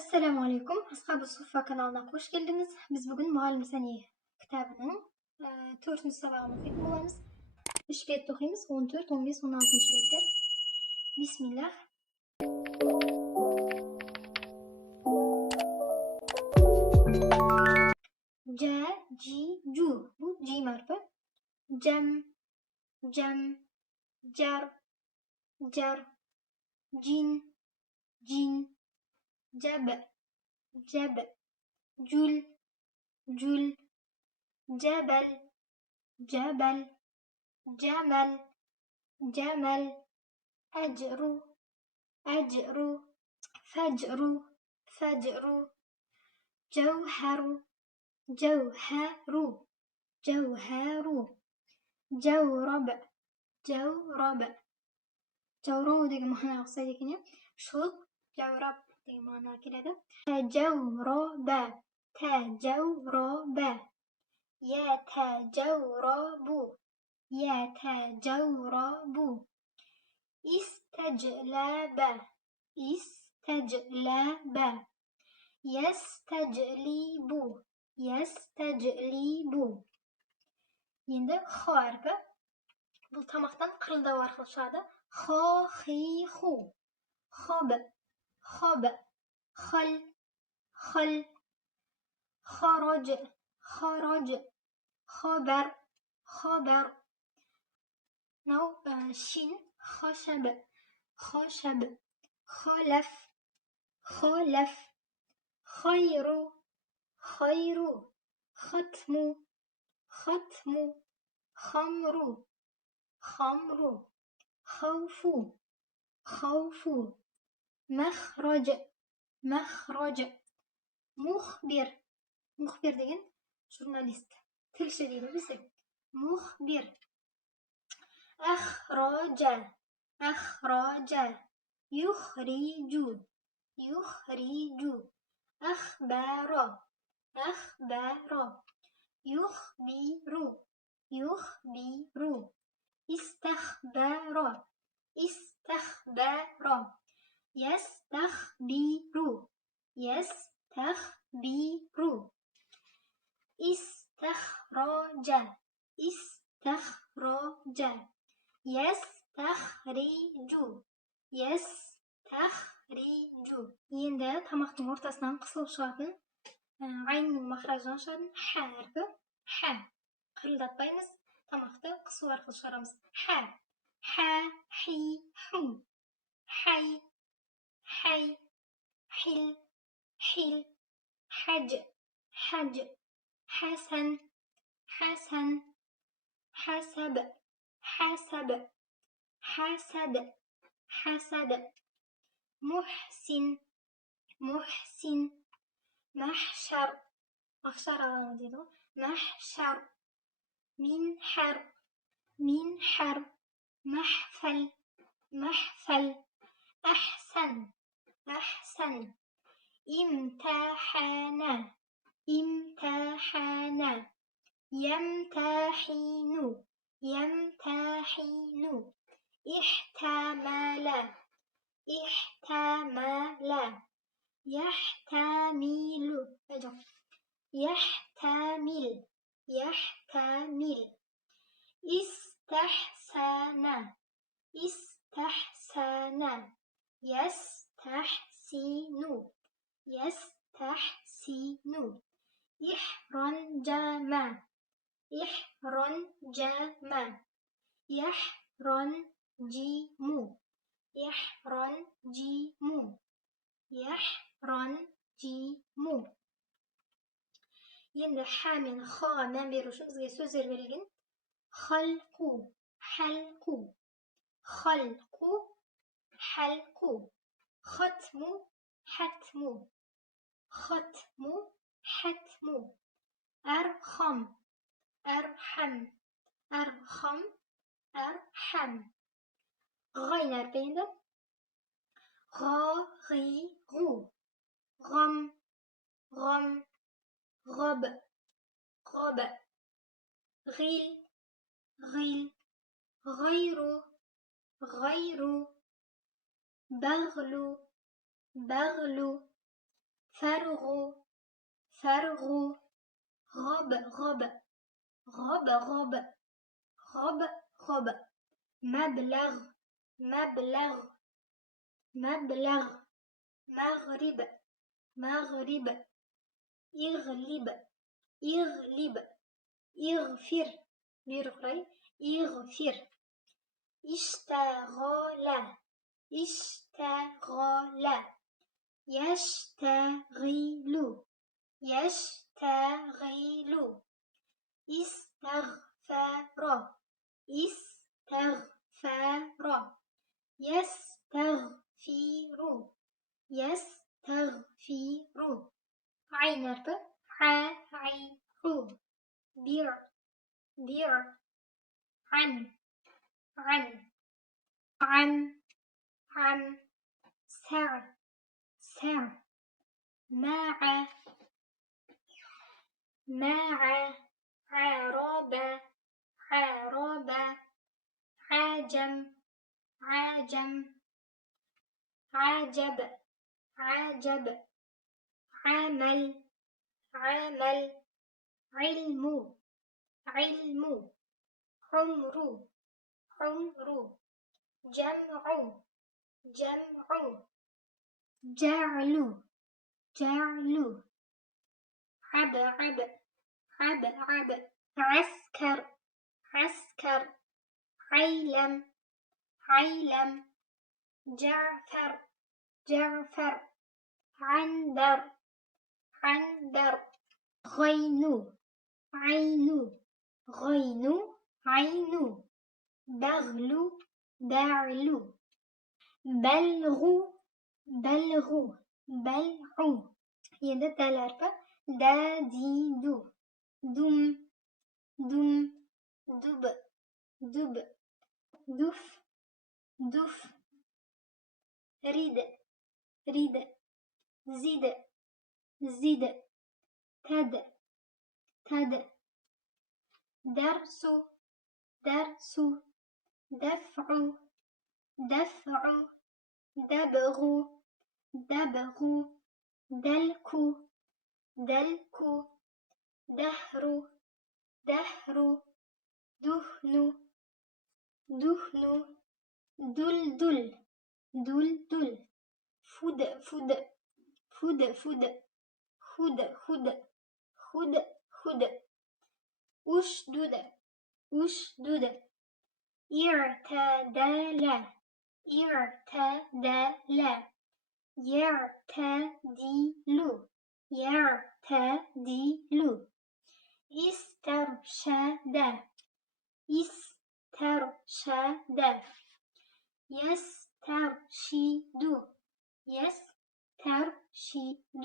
Assalamu alaikum, asxaab الصفة kanalına hoş geldiniz. Biz bugün Muallim Saniye kitabının 4. sabahını okuyup bolamız. 3 bet okuyumuz, 14, 15, 16 betler. Bismillah. C, C, cu. Bu cim harfi. Cem, cem, car, car, cin, cin, ceb, ceb, cül, cül, cebel, cebel, cemel, جمل، أجر، أجر، فجر، فجر، جوهر، جوهر، جوهر، جورب، جورب، جورب ديك معناها قصيدة كنيا شوط جورب ديك معناها كده تجورب، تجورب، يتجورب، يتجورب، استجلب، استجلب، يستجلب، يستجلب. Endi xo harfi. Bu tomoqdan qirildov arqali chiqadi. Xo, xi, xu. Xob, xob, xil, xil. Xoroj, xoroj, xobar, xobar. Now shin, xoshab, xoshab, خلف، خلف، خير، خير، ختم، ختم، خمر، خمر، خوف، خوف، مخرج، مخرج، مخبر، مخبر degan jurnalist, tilchi deydi bizda. مخبر. أخرج، أخرج، يخرج، يخرج. أخبار، أخبار، يخبر، يخبر. استخبار، استخبار، يستخبر، يستخبر. استخرج، استخرج، يستخرج، يستخرج. Endi tomoqning o'rtasidan qisilib chiqadigan aynning maxrajidan chiqadigan ha harfi. Ha. Qirildatmaymiz. Tomoqni qisuv orqali chiqaramiz. Ha. Ha, hi, hu. Hay, hay, hil, hil. Haj, haj. Hasan, hasan. حسب، حسب، حسد، حسد. محسن، محسن. محشر، محشر محشر. منحر، منحر. محفل، محفل. أحسن، أحسن. امتحان، امتحان. يمتحن، يمتحن. احتمل، احتمل. يحتمل، يحتمل، يحتمل. استحسن، استحسن. يستحسن، يستحسن. احرنجم، احرنجم. يحرنجم، يحرنجم. يحرنجم. Endi ha men xodan beri shu bizga so'zlar berilgan. Xalqu, halqu. Xalqu, halqu. Xatmu, hatmu. Xatmu, hatmu. Arham, arham. Arham, arham. G'ayn harfi endi. G'ag'iru, g'am, g'am. غب، غب. غيل، غيل. غير، غير. بغل، بغل. غب غب غب غب غب مبلغ مبلغ مبلغ مغرب مغرب يغلب يغلب يغفر بيرغري يغفر اشتغل اشتغل يشتغل يشتغل استغفر استغفر يستغفر يستغفر عين عين بير بير عن عن عن عن سر سر مع مع عرب عرب عجم عجم عجب عجب عمل عمل علم علم عمر عمر جمع جمع جعل جعل عب عب عب عب عسكر عسكر عيلم عيلم جعفر جعفر عنبر عنبر غين عين غين عين بغل بعل بلغ بلغ بلع يدا تلارفة دا دي دو دم دم دب دب دف دف ريد ريد زيد زيد تد تد درس درس دفع دفع دبغ دبغ دلك دلك دهر دهر دهن دهن دلدل دلدل فد فد فد فد خد خد خد خد أشدد أشدد اعتدل اعتدل يعتدل يعتدل استرشد استرشد يسترشد يسترشد